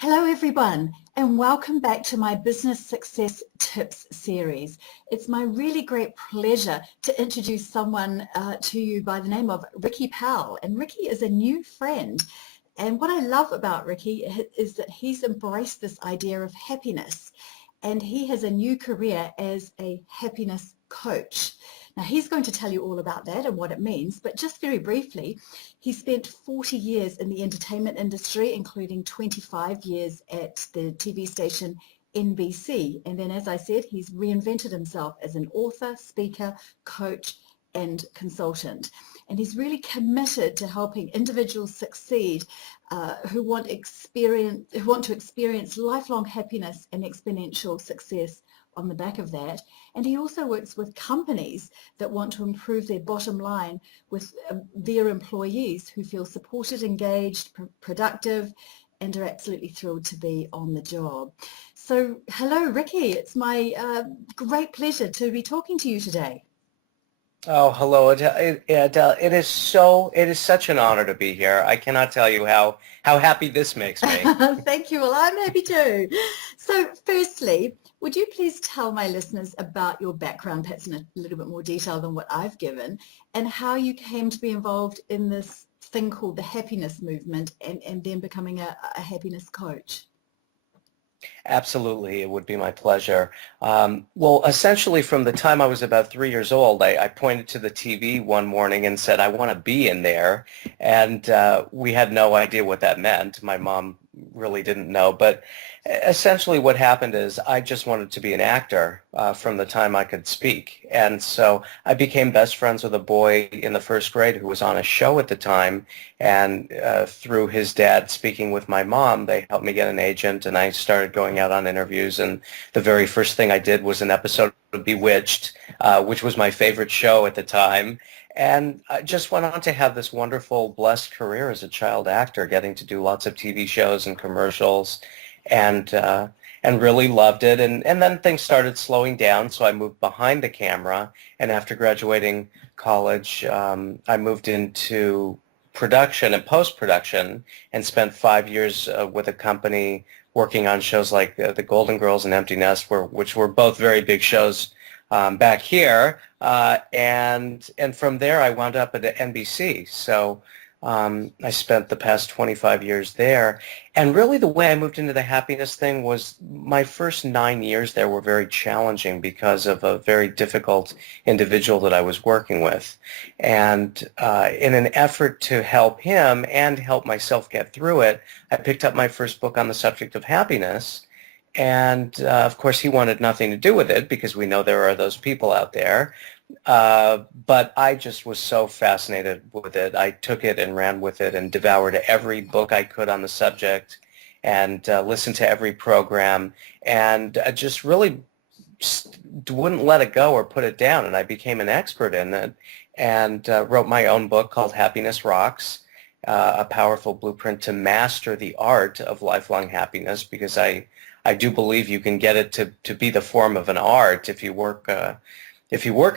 Hello everyone, and welcome back to my Business Success Tips series. It's my really great pleasure to introduce someone to you by the name of Ricky Powell. And Ricky is a new friend. And what I love about Ricky is that he's embraced this idea of happiness, and he has a new career as a happiness coach. Now he's going to tell you all about that and what it means, but just very briefly, he spent 40 years in the entertainment industry, including 25 years at the TV station NBC. And then, as I said, he's reinvented himself as an author, speaker, coach, and consultant. And he's really committed to helping individuals succeed who want to experience lifelong happiness and exponential success on the back of that. And he also works with companies that want to improve their bottom line with their employees who feel supported, engaged, productive, and are absolutely thrilled to be on the job. So hello, Ricky. It's my great pleasure to be talking to you today. Oh, hello, Adele. It is such an honor to be here. I cannot tell you how happy this makes me. Thank you. Well, I'm happy too. So firstly, would you please tell my listeners about your background, perhaps in a little bit more detail than what I've given, and how you came to be involved in this thing called the happiness movement and then becoming a happiness coach? Absolutely, it would be my pleasure. Well, essentially, from the time I was about 3 years old, I pointed to the TV one morning and said, "I want to be in there." And we had no idea what that meant. My mom really didn't know. But essentially what happened is I just wanted to be an actor from the time I could speak. And so I became best friends with a boy in the first grade who was on a show at the time. And through his dad speaking with my mom, they helped me get an agent, and I started going out on interviews. And the very first thing I did was an episode of Bewitched, which was my favorite show at the time. And I just went on to have this wonderful, blessed career as a child actor, getting to do lots of TV shows and commercials, and really loved it. And then things started slowing down, so I moved behind the camera. And after graduating college, I moved into production and post-production and spent 5 years with a company working on shows like The Golden Girls and Empty Nest, which were both very big shows back here, and from there I wound up at NBC. So I spent the past 25 years there, and really the way I moved into the happiness thing was my first 9 years there were very challenging because of a very difficult individual that I was working with, and in an effort to help him and help myself get through it, I picked up my first book on the subject of happiness. And of course, he wanted nothing to do with it because we know there are those people out there. But I just was so fascinated with it. I took it and ran with it and devoured every book I could on the subject and listened to every program, and just really wouldn't let it go or put it down. And I became an expert in it and wrote my own book called Happiness Rocks, a powerful blueprint to master the art of lifelong happiness, because I do believe you can get it to be the form of an art if you work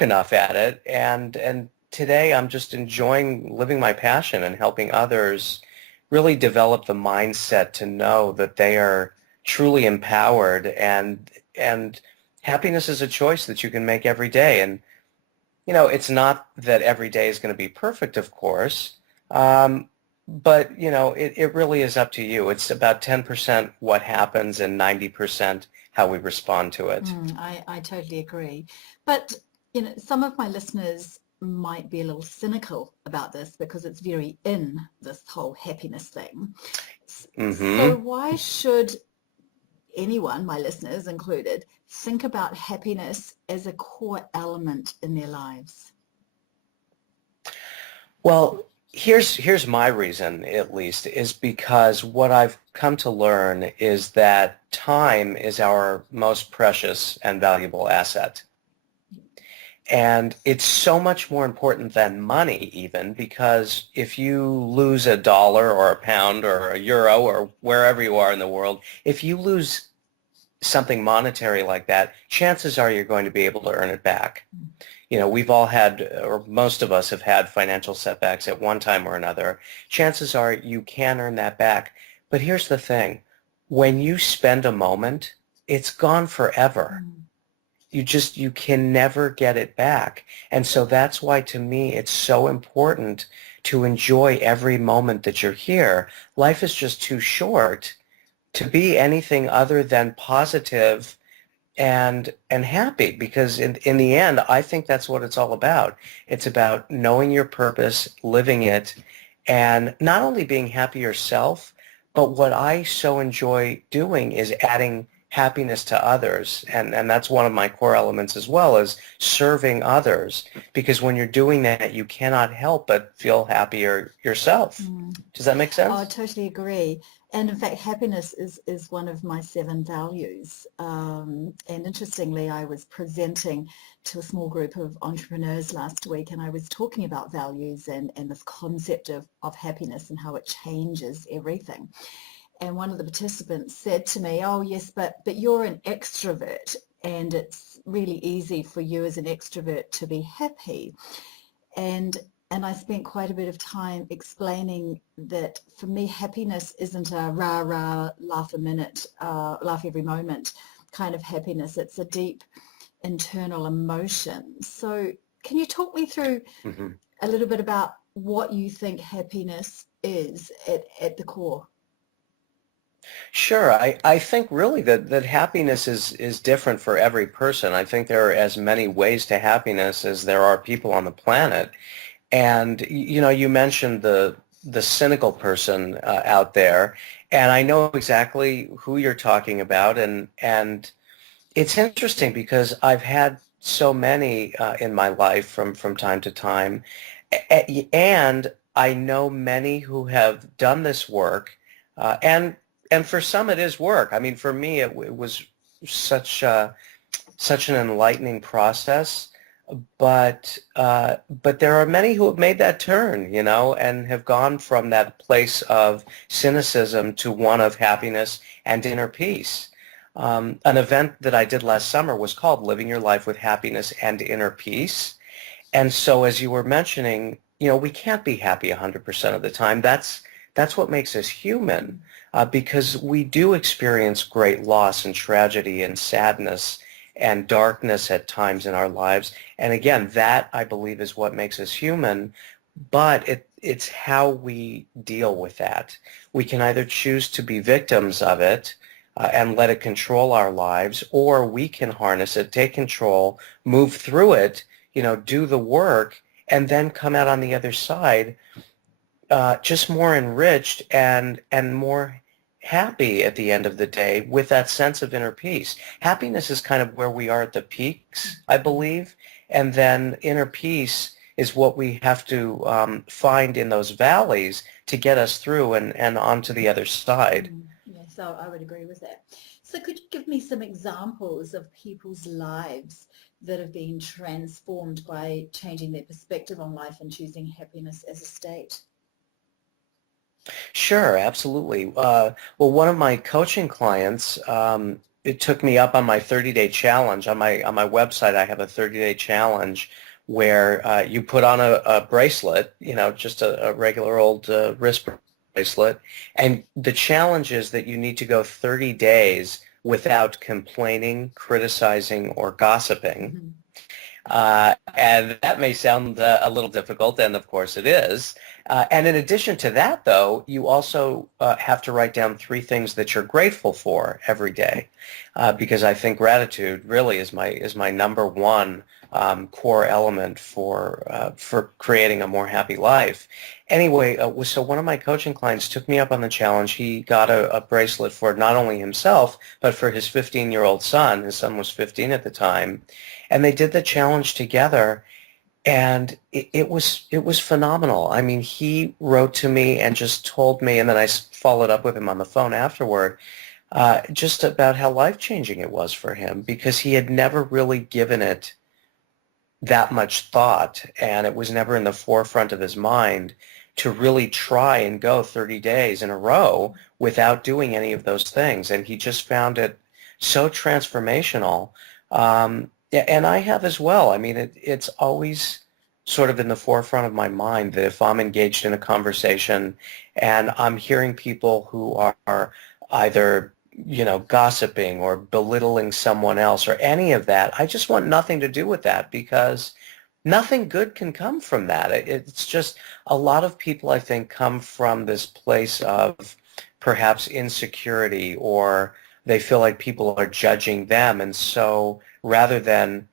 enough at it. And today I'm just enjoying living my passion and helping others really develop the mindset to know that they are truly empowered, and happiness is a choice that you can make every day. And it's not that every day is going to be perfect, of course. But, it really is up to you. It's about 10% what happens and 90% how we respond to it. I totally agree. But, some of my listeners might be a little cynical about this because it's very in this whole happiness thing. Mm-hmm. So why should anyone, my listeners included, think about happiness as a core element in their lives? Well, here's my reason, at least, is because what I've come to learn is that time is our most precious and valuable asset. And it's so much more important than money, even, because if you lose $1 or £1 or €1 or wherever you are in the world, if you lose something monetary like that, chances are you're going to be able to earn it back. We've all had, or most of us have had, financial setbacks at one time or another. Chances are you can earn that back. But here's the thing. when you spend a moment, it's gone forever. Mm. You can never get it back. And so that's why to me it's so important to enjoy every moment that you're here. Life is just too short to be anything other than positive and happy, because in the end I think that's what it's all about. It's about knowing your purpose, living it, and not only being happy yourself, but what I so enjoy doing is adding happiness to others, and that's one of my core elements as well, is serving others, because when you're doing that you cannot help but feel happier yourself. Mm. Does that make Oh, I sense? totally agree. And in fact, happiness is one of my 7 values. And interestingly, I was presenting to a small group of entrepreneurs last week, and I was talking about values and this concept of happiness and how it changes everything. And one of the participants said to me, oh yes, but you're an extrovert, and it's really easy for you as an extrovert to be happy. And and I spent quite a bit of time explaining that for me, happiness isn't a rah rah, laugh a minute, laugh every moment kind of happiness. It's a deep internal emotion. So can you talk me through Hmm. a little bit about what you think happiness is at the core? Sure. I think really that happiness is different for every person. I think there are as many ways to happiness as there are people on the planet. And you know, you mentioned the cynical person out there, and I know exactly who you're talking about. And it's interesting because I've had so many in my life from time to time, and I know many who have done this work, and for some it is work. I mean, for me, it was such such an enlightening process. But there are many who have made that turn, you know, and have gone from that place of cynicism to one of happiness and inner peace. An event that I did last summer was called Living Your Life with Happiness and Inner Peace. And so as you were mentioning, you know, we can't be happy 100% of the time. That's what makes us human, because we do experience great loss and tragedy and sadness and darkness at times in our lives. And again, that I believe is what makes us human, but it's how we deal with that. We can either choose to be victims of it and let it control our lives, or we can harness it, take control, move through it, you know, do the work, and then come out on the other side just more enriched and more happy at the end of the day with that sense of inner peace. Happiness is kind of where we are at the peaks, I believe, and then inner peace is what we have to find in those valleys to get us through and onto the other side. Yes, I would agree with that. So could you give me some examples of people's lives that have been transformed by changing their perspective on life and choosing happiness as a state? Sure, absolutely. Well, one of my coaching clients, it took me up on my 30-day challenge. On my website, I have a 30-day challenge where you put on a bracelet, you know, just a regular old wrist bracelet, and the challenge is that you need to go 30 days without complaining, criticizing, or gossiping. Mhm. And that may sound a little difficult, and of course it is. And in addition to that, though, you also have to write down 3 things that you're grateful for every day, because I think gratitude really is my number one core element for creating a more happy life. Anyway, so one of my coaching clients took me up on the challenge. He got a bracelet for not only himself, but for his 15-year-old son. His son was 15 at the time, and they did the challenge together, and it was phenomenal. I mean, he wrote to me and just told me, and then I followed up with him on the phone afterward, just about how life-changing it was for him, because he had never really given it that much thought, and it was never in the forefront of his mind to really try and go 30 days in a row without doing any of those things. And he just found it so transformational. Yeah, and I have as well. I mean, it's always sort of in the forefront of my mind that if I'm engaged in a conversation and I'm hearing people who are either, gossiping or belittling someone else or any of that. I just want nothing to do with that because nothing good can come from that. It's just a lot of people, I think, come from this place of perhaps insecurity, or they feel like people are judging them. And so rather than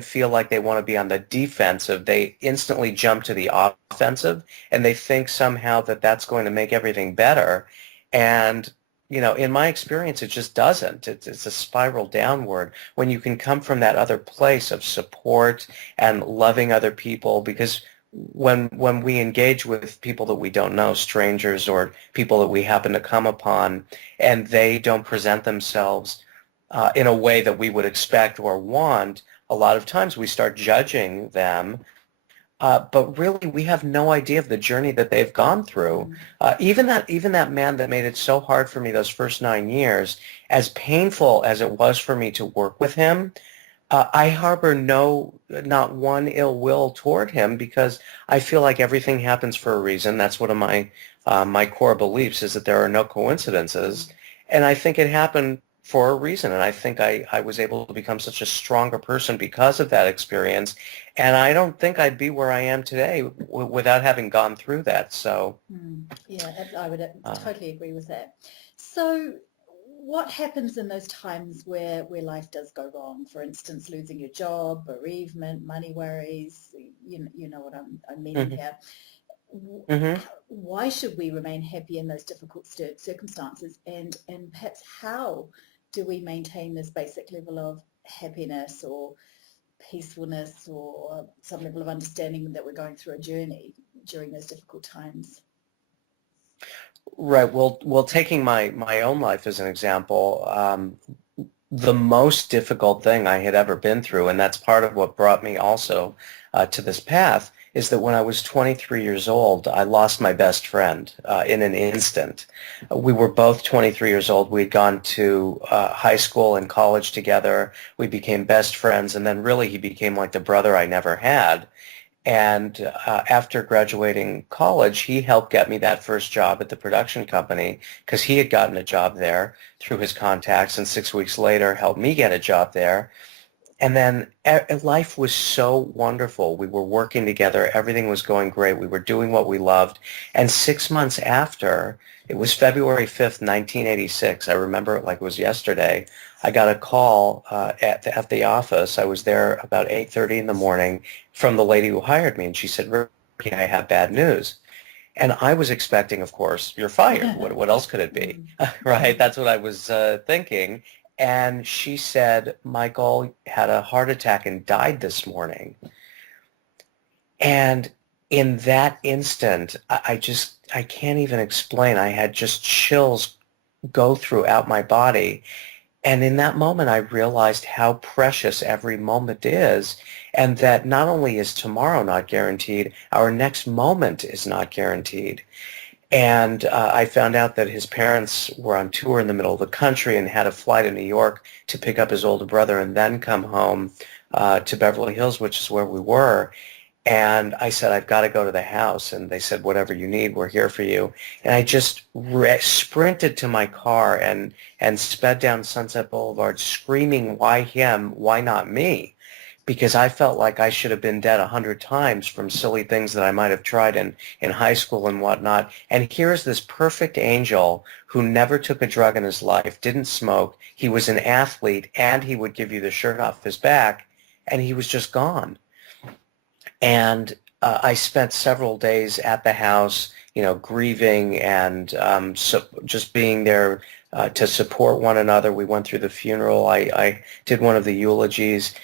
feel like they want to be on the defensive, they instantly jump to the offensive, and they think somehow that that's going to make everything better. And, in my experience, it just doesn't. It's a spiral downward when you can come from that other place of support and loving other people, because when we engage with people that we don't know, strangers or people that we happen to come upon, and they don't present themselves in a way that we would expect or want, a lot of times we start judging them, but really we have no idea of the journey that they've gone through. Even that man that made it so hard for me those first 9 years, as painful as it was for me to work with him, I harbor not one ill will toward him, because I feel like everything happens for a reason. That's one of my core beliefs, is that there are no coincidences, and I think it happened for a reason. And I think I was able to become such a stronger person because of that experience. And I don't think I'd be where I am today without having gone through that. So, yeah, I would totally agree with that. So what happens in those times where life does go wrong? For instance, losing your job, bereavement, money worries, you know what I'm meaning here. mhm. Why should we remain happy in those difficult circumstances? And perhaps how do we maintain this basic level of happiness or peacefulness or some level of understanding that we're going through a journey during those difficult times? Right. Well, taking my own life as an example, the most difficult thing I had ever been through, and that's part of what brought me also to this path, is that when I was 23 years old, I lost my best friend in an instant. We were both 23 years old. We'd gone to high school and college together. We became best friends, and then really he became like the brother I never had. And after graduating college, he helped get me that first job at the production company, because he had gotten a job there through his contacts, and 6 weeks later helped me get a job there. And then life was so wonderful. We were working together. Everything was going great. We were doing what we loved. And 6 months after, it was February 5th, 1986. I remember it like it was yesterday. I got a call at the office. I was there about 8:30 in the morning, from the lady who hired me. And she said, "Ricky, I have bad news." And I was expecting, of course, "You're fired. What else could it be?" Right? That's what I was thinking. And she said, "Michael had a heart attack and died this morning." And in that instant, I can't even explain. I had just chills go throughout my body. And in that moment, I realized how precious every moment is, and that not only is tomorrow not guaranteed, our next moment is not guaranteed. And I found out that his parents were on tour in the middle of the country and had a fly to New York to pick up his older brother and then come home to Beverly Hills, which is where we were. And I said, "I've got to go to the house." And they said, "Whatever you need, we're here for you." And I just sprinted to my car and sped down Sunset Boulevard screaming, "Why him? Why not me?" Because I felt like I should have been dead 100 times from silly things that I might have tried in high school and whatnot. And here's this perfect angel who never took a drug in his life, didn't smoke. He was an athlete, and he would give you the shirt off his back, and he was just gone. And I spent several days at the house, grieving and just being there to support one another. We went through the funeral. I did one of the eulogies.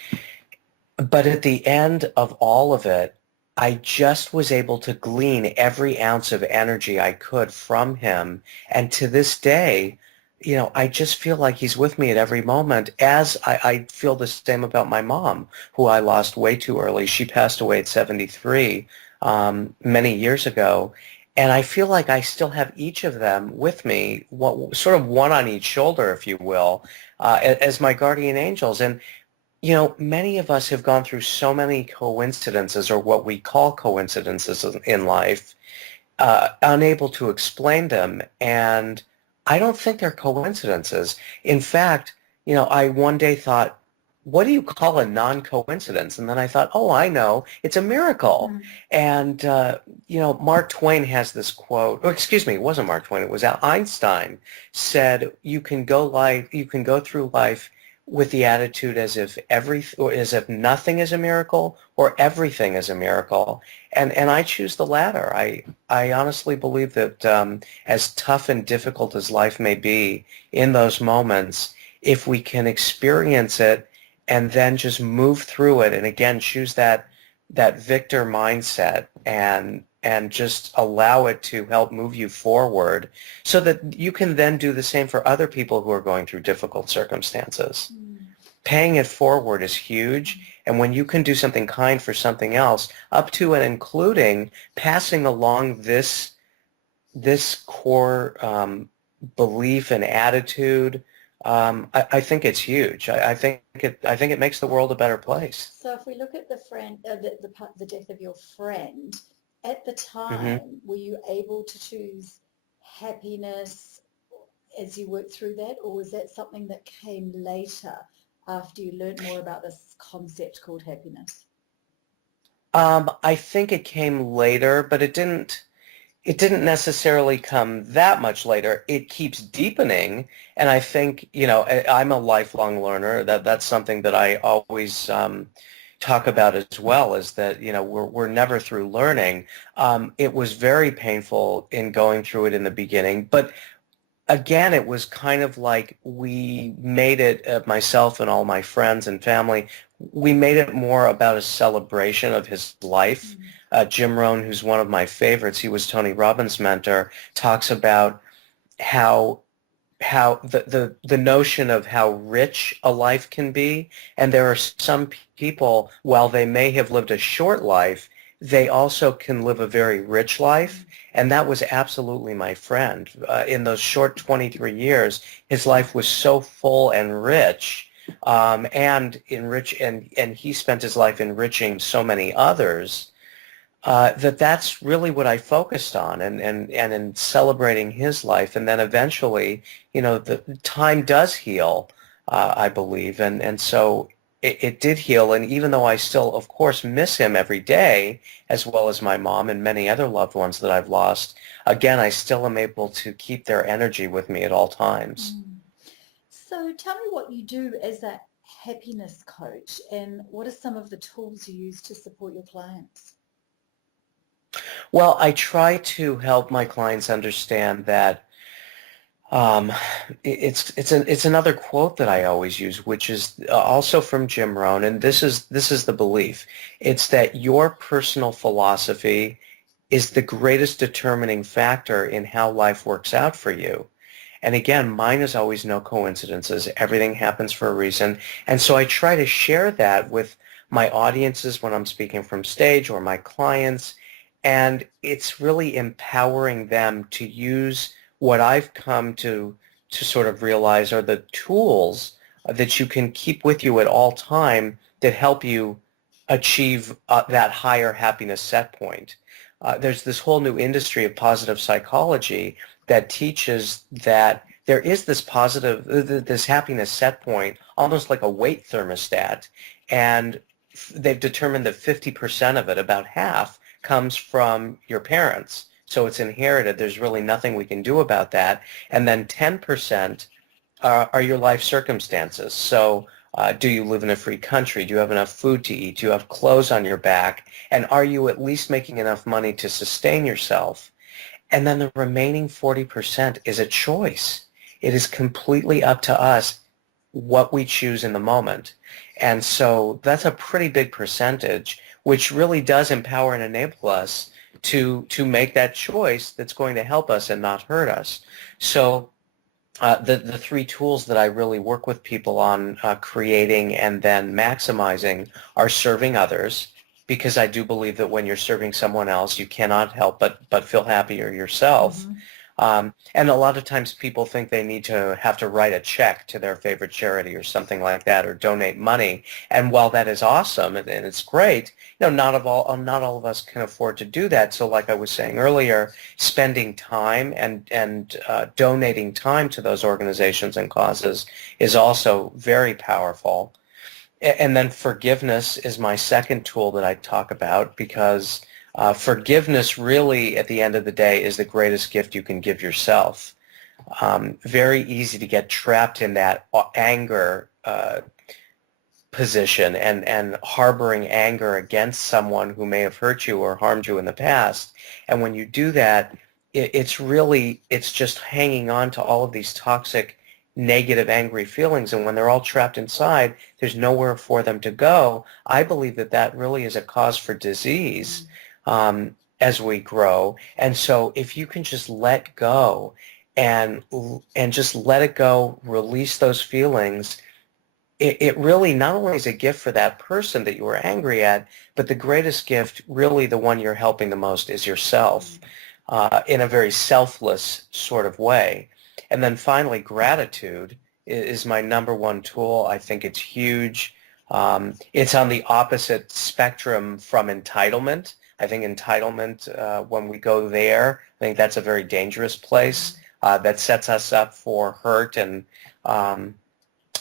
But at the end of all of it, I just was able to glean every ounce of energy I could from him. And to this day, I just feel like he's with me at every moment, as I feel the same about my mom, who I lost way too early. She passed away at 73 many years ago. And I feel like I still have each of them with me, sort of one on each shoulder, if you will, as my guardian angels. And many of us have gone through so many coincidences, or what we call coincidences in life, unable to explain them. And I don't think they're coincidences. In fact, I one day thought, what do you call a non-coincidence? And then I thought, oh, I know, it's a miracle. Mm. And, Mark Twain has this quote, oh, excuse me, it wasn't Mark Twain, it was Einstein said, you can go through life with the attitude or as if nothing is a miracle or everything is a miracle. And I choose the latter. I honestly believe that as tough and difficult as life may be in those moments, if we can experience it and then just move through it and again choose that victor mindset and just allow it to help move you forward so that you can then do the same for other people who are going through difficult circumstances. Paying it forward is huge, and when you can do something kind for something else, up to and including passing along this core belief and attitude, I think it's huge. I think it makes the world a better place. So if we look at the death of your friend, at the Mm-hmm. time, were you able to choose happiness as you worked through that, or was that something that came later after you learned more about this concept called happiness? I think it came later, but it didn't necessarily come that much later. It keeps deepening, and I think, I'm a lifelong learner. That's something that I always talk about as well, is that, we're never through learning. It was very painful in going through it in the beginning, but again, it was kind of like we made it, myself and all my friends and family, we made it more about a celebration of his life. Jim Rohn, who's one of my favorites, he was Tony Robbins' mentor, talks about how the notion of how rich a life can be. And there are some people, while they may have lived a short life, they also can live a very rich life. And that was absolutely my friend. In those short 23 years, his life was so full and rich, and he spent his life enriching so many others, that's really what I focused on, and in celebrating his life. And then eventually, the time does heal, I believe, and so it did heal. And even though I still, of course, miss him every day, as well as my mom and many other loved ones that I've lost, again, I still am able to keep their energy with me at all times. So tell me what you do as a happiness coach, and what are some of the tools you use to support your clients? Well, I try to help my clients understand that um, it's another quote that I always use, which is also from Jim Rohn, and this is the belief. It's that your personal philosophy is the greatest determining factor in how life works out for you. And again, mine is always no coincidences. Everything happens for a reason. And so I try to share that with my audiences when I'm speaking from stage or my clients. And it's really empowering them to use what I've come to sort of realize are the tools that you can keep with you at all time that help you achieve that higher happiness set point. There's this whole new industry of positive psychology that teaches that there is this happiness set point, almost like a weight thermostat, and they've determined that 50% of it, about half, comes from your parents. So it's inherited. There's really nothing we can do about that. And then 10% are your life circumstances. So do you live in a free country? Do you have enough food to eat? Do you have clothes on your back? And are you at least making enough money to sustain yourself? And then the remaining 40% is a choice. It is completely up to us what we choose in the moment. And so that's a pretty big percentage, which really does empower and enable us to make that choice that's going to help us and not hurt us. So the three tools that I really work with people on creating and then maximizing are serving others, because I do believe that when you're serving someone else, you cannot help but feel happier yourself. And a lot of times people think they need to have to write a check to their favorite charity or something like that, or donate money. And while that is awesome and it's great, not all of us can afford to do that. So like I was saying earlier, spending time and donating time to those organizations and causes is also very powerful. And then forgiveness is my second tool that I talk about, because forgiveness really, at the end of the day, is the greatest gift you can give yourself. Very easy to get trapped in that anger position and harboring anger against someone who may have hurt you or harmed you in the past. And when you do that, it's just hanging on to all of these toxic, negative, angry feelings. And when they're all trapped inside, there's nowhere for them to go. I believe that that really is a cause for disease as we grow. And so if you can just let go and just let it go, release those feelings, it really not only is a gift for that person that you were angry at, but the greatest gift, really the one you're helping the most, is yourself in a very selfless sort of way. And then finally, gratitude is my number one tool. I think it's huge. It's on the opposite spectrum from entitlement. I think entitlement, when we go there, I think that's a very dangerous place that sets us up for hurt and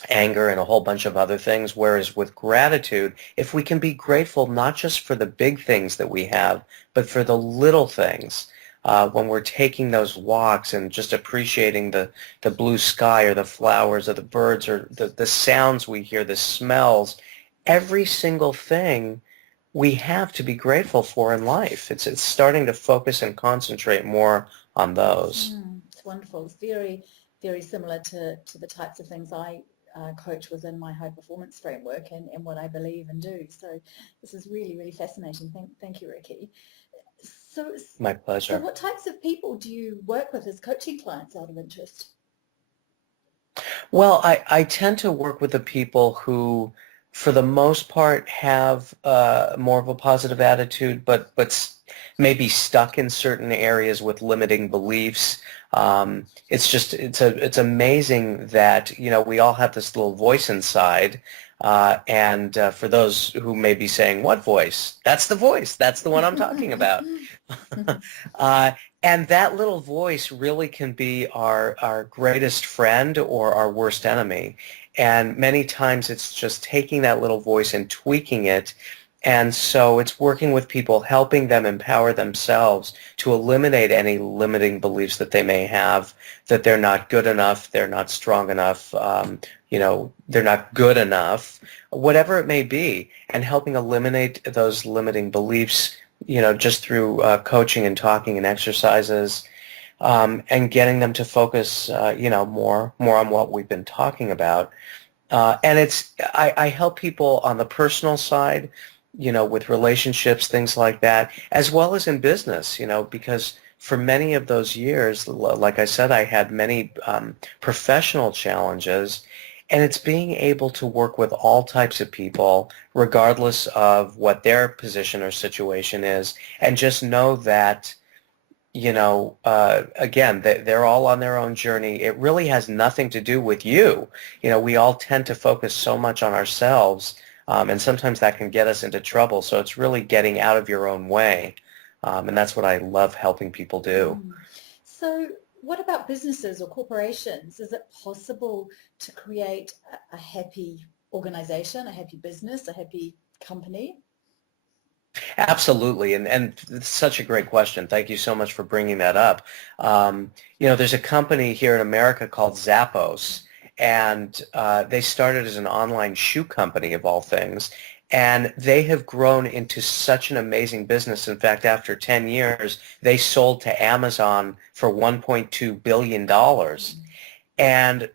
anger and a whole bunch of other things. Whereas with gratitude, if we can be grateful not just for the big things that we have, but for the little things, when we're taking those walks and just appreciating the blue sky or the flowers or the birds or the sounds we hear, the smells, every single thing we have to be grateful for in life. It's starting to focus and concentrate more on those. It's wonderful. It's very, very similar to the types of things I coach within my high performance framework and what I believe and do. So this is really, really fascinating. Thank you, Ricky. So, My pleasure. So what types of people do you work with as coaching clients, out of interest? Well, I tend to work with the people who, for the most part, have more of a positive attitude, but maybe stuck in certain areas with limiting beliefs. It's amazing that we all have this little voice inside, and for those who may be saying, "What voice?" That's the voice. That's the one I'm talking about. And that little voice really can be our greatest friend or our worst enemy. And many times it's just taking that little voice and tweaking it. And so it's working with people, helping them empower themselves to eliminate any limiting beliefs that they may have, that they're not good enough, they're not strong enough, they're not good enough, whatever it may be, and helping eliminate those limiting beliefs, just through coaching and talking and exercises, and getting them to focus, more on what we've been talking about. And I help people on the personal side, with relationships, things like that, as well as in business, because for many of those years, like I said, I had many professional challenges, and it's being able to work with all types of people, regardless of what their position or situation is, and just know that, again, they're all on their own journey. It really has nothing to do with you. We all tend to focus so much on ourselves, and sometimes that can get us into trouble. So it's really getting out of your own way, and that's what I love helping people do. So what about businesses or corporations? Is it possible to create a happy organization, a happy business, a happy company? Absolutely, and it's such a great question. Thank you so much for bringing that up. There's a company here in America called Zappos, and they started as an online shoe company, of all things, and they have grown into such an amazing business. In fact, after 10 years, they sold to Amazon for $1.2 billion. And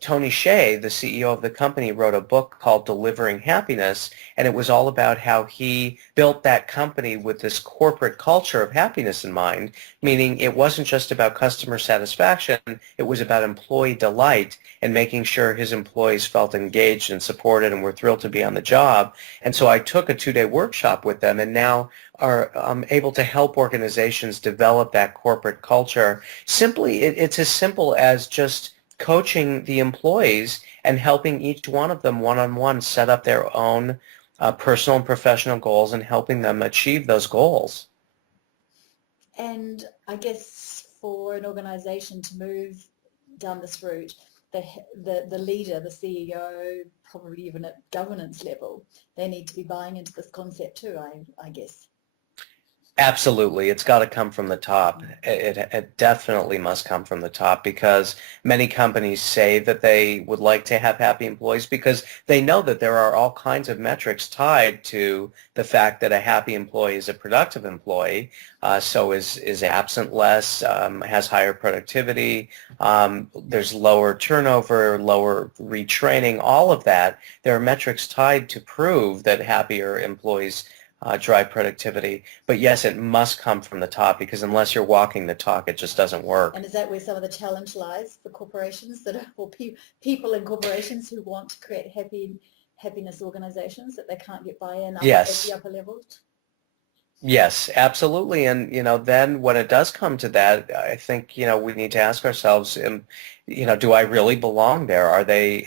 Tony Hsieh, the CEO of the company, wrote a book called Delivering Happiness, and it was all about how he built that company with this corporate culture of happiness in mind, meaning it wasn't just about customer satisfaction, it was about employee delight and making sure his employees felt engaged and supported and were thrilled to be on the job. And so I took a 2-day workshop with them, and now are able to help organizations develop that corporate culture. Simply, it's as simple as just coaching the employees and helping each one of them one-on-one set up their own personal and professional goals and helping them achieve those goals. And I guess for an organization to move down this route, the leader, the CEO, probably even at governance level, they need to be buying into this concept too, I guess. Absolutely. It's got to come from the top. It definitely must come from the top, because many companies say that they would like to have happy employees because they know that there are all kinds of metrics tied to the fact that a happy employee is a productive employee, so is absent less, has higher productivity, there's lower turnover, lower retraining, all of that. There are metrics tied to prove that happier employees drive productivity. But yes, it must come from the top, because unless you're walking the talk, it just doesn't work. And is that where some of the challenge lies for corporations or people in corporations who want to create happiness organizations, that they can't get buy-in at the upper levels? Yes, absolutely. And, then when it does come to that, I think, we need to ask ourselves, do I really belong there?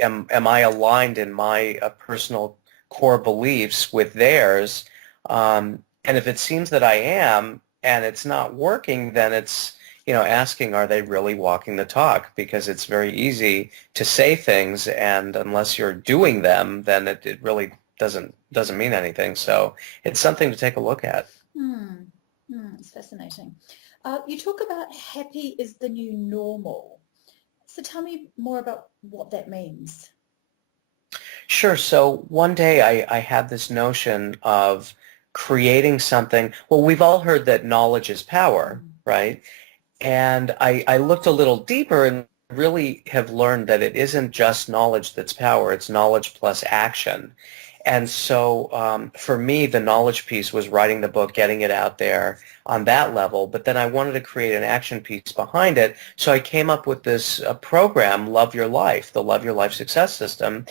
Am I aligned in my personal core beliefs with theirs? And if it seems that I am and it's not working, then it's, asking, are they really walking the talk? Because it's very easy to say things, and unless you're doing them, then it really doesn't mean anything. So it's something to take a look at. It's fascinating. You talk about happy is the new normal. So tell me more about what that means. Sure. So one day I had this notion of creating something. Well, we've all heard that knowledge is power, right? And I looked a little deeper and really have learned that it isn't just knowledge that's power, it's knowledge plus action. And so for me, the knowledge piece was writing the book, getting it out there on that level, but then I wanted to create an action piece behind it. So I came up with this program, Love Your Life, the Love Your Life Success System.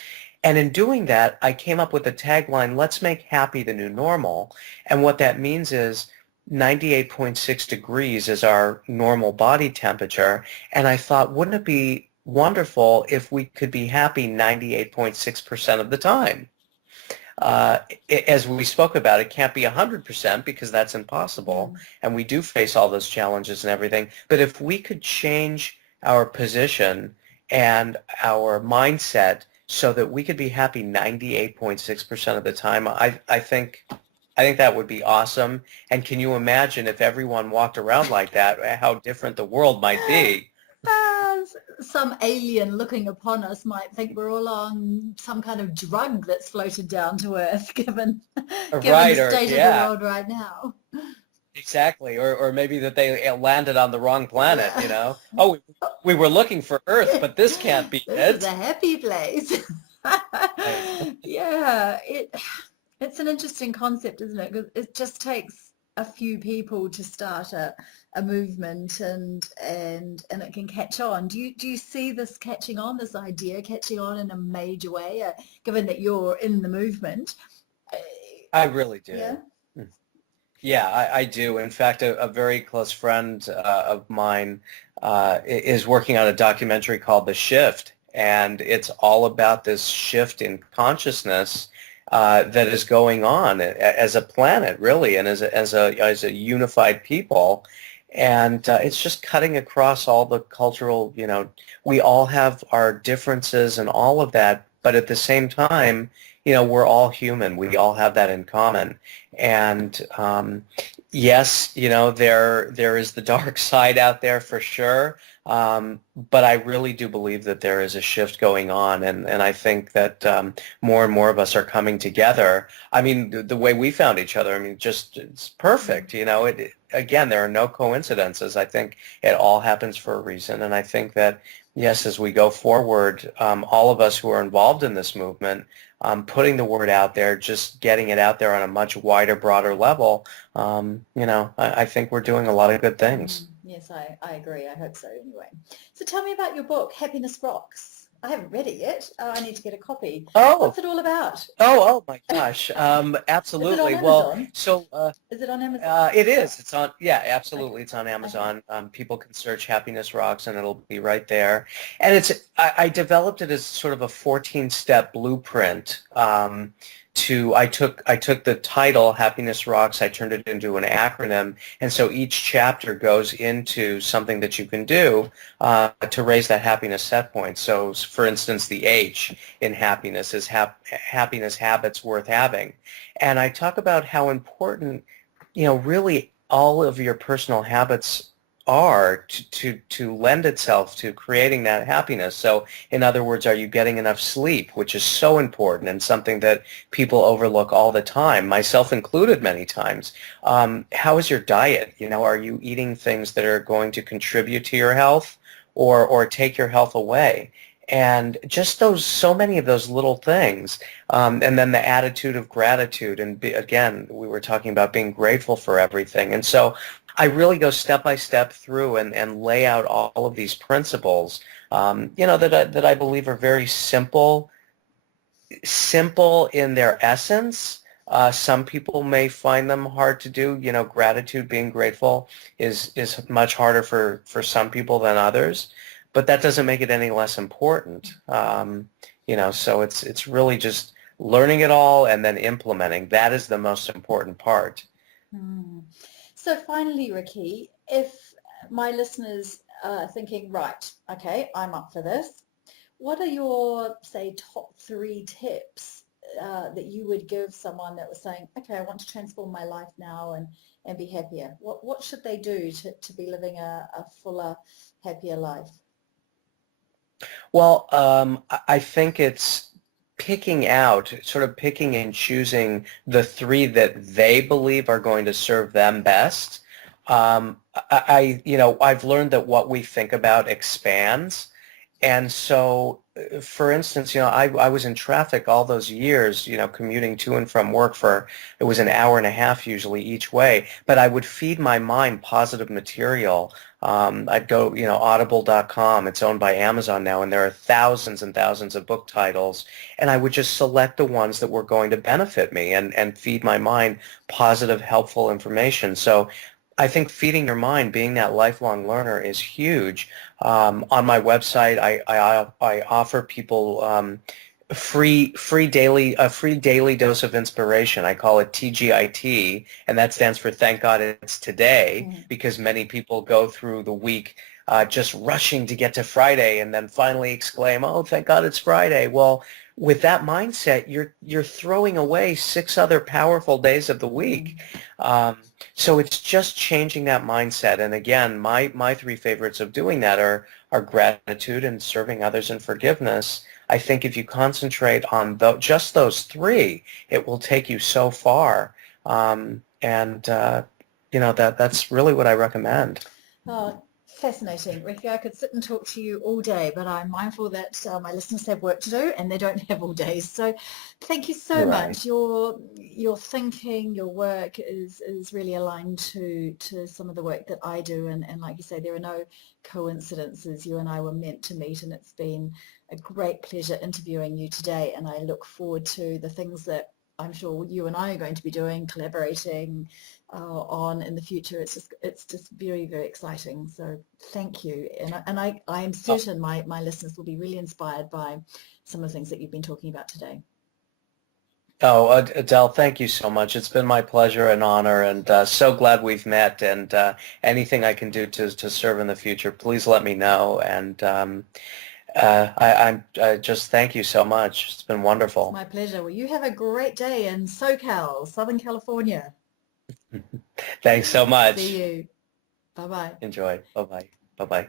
And in doing that, I came up with the tagline, let's make happy the new normal. And what that means is 98.6 degrees is our normal body temperature. And I thought, wouldn't it be wonderful if we could be happy 98.6% of the time? As we spoke about, it can't be 100% because that's impossible. And we do face all those challenges and everything. But if we could change our position and our mindset so that we could be happy 98.6% of the time, I think that would be awesome. And can you imagine if everyone walked around like that, how different the world might be? Some alien looking upon us might think we're all on some kind of drug that's floated down to Earth, given the state of the world right now. Exactly, or maybe that they landed on the wrong planet, Oh, we were looking for Earth, but this can't be it. This is a happy place. Yeah, it's an interesting concept, isn't it? Because it just takes a few people to start a movement, and it can catch on. Do you see this catching on, this idea catching on in a major way, given that you're in the movement? I really do. Yeah. Yeah, I do. In fact, a very close friend of mine is working on a documentary called The Shift, and it's all about this shift in consciousness that is going on as a planet, really, and as a unified people. And it's just cutting across all the cultural, we all have our differences and all of that, but at the same time, we're all human. We all have that in common. And yes, there is the dark side out there for sure. But I really do believe that there is a shift going on, and I think that more and more of us are coming together. I mean, the way we found each other, I mean, it's perfect. Again, there are no coincidences. I think it all happens for a reason, and I think that yes, as we go forward, all of us who are involved in this movement, putting the word out there, just getting it out there on a much wider, broader level, I think we're doing a lot of good things. Yes, I agree. I hope so anyway. So tell me about your book, Happiness Rocks. I haven't read it yet. Oh, I need to get a copy. Oh, What's it all about? oh my gosh. Is it on Absolutely. Well, Amazon? so Is it on Amazon? it is. It's on, yeah, Okay. absolutely. It's on Okay. Amazon. People can search Happiness Rocks and it'll be right there. And I developed it as sort of a 14-step blueprint. I took the title Happiness Rocks, I turned it into an acronym, and so each chapter goes into something that you can do to raise that happiness set point. So, for instance, the H in happiness is happiness habits worth having, and I talk about how important, really all of your personal habits are to lend itself to creating that happiness. So in other words, are you getting enough sleep, which is so important and something that people overlook all the time, myself included many times. How is your diet? Are you eating things that are going to contribute to your health or take your health away? And just so many of those little things. And then the attitude of gratitude. And again, we were talking about being grateful for everything. And so I really go step by step through and lay out all of these principles, that I believe are very simple in their essence. Some people may find them hard to do. Gratitude, being grateful is much harder for some people than others, but that doesn't make it any less important. So it's really just learning it all and then implementing. That is the most important part. Hmm. So finally, Ricky, if my listeners are thinking, right, okay, I'm up for this, what are your, say, top 3 tips that you would give someone that was saying, okay, I want to transform my life now and be happier? What should they do to be living a fuller, happier life? Well, I think it's sort of picking and choosing the 3 that they believe are going to serve them best. I've learned that what we think about expands. And so, for instance, I was in traffic all those years, commuting to and from work it was an hour and a half usually each way, but I would feed my mind positive material. I'd go, audible.com, it's owned by Amazon now, and there are thousands and thousands of book titles, and I would just select the ones that were going to benefit me and feed my mind positive, helpful information. So I think feeding your mind, being that lifelong learner is huge. On my website, I offer people a free daily dose of inspiration. I call it TGIT, and that stands for Thank God It's Today, Mm. because many people go through the week just rushing to get to Friday and then finally exclaim, "Oh, thank God it's Friday." Well, with that mindset, you're throwing away 6 other powerful days of the week. So it's just changing that mindset. And again, my 3 favorites of doing that are gratitude and serving others and forgiveness. I think if you concentrate on just those 3, it will take you so far. That's really what I recommend. Oh, fascinating. Ricky, I could sit and talk to you all day, but I'm mindful that my listeners have work to do and they don't have all day. So thank you so Right. much. Your thinking, your work is really aligned to some of the work that I do. And like you say, there are no coincidences. You and I were meant to meet, and it's been a great pleasure interviewing you today. And I look forward to the things that I'm sure you and I are going to be doing, collaborating on in the future. It's just very, very exciting. So thank you. And I am certain my listeners will be really inspired by some of the things that you've been talking about today. Oh, Adele, thank you so much. It's been my pleasure and honor, and so glad we've met. And anything I can do to serve in the future, please let me know. And I just thank you so much. It's been It's wonderful. my pleasure. Well, you have a great day in SoCal, Southern California. Thanks so See much. you. Bye-bye. Enjoy. Bye-bye. Bye-bye.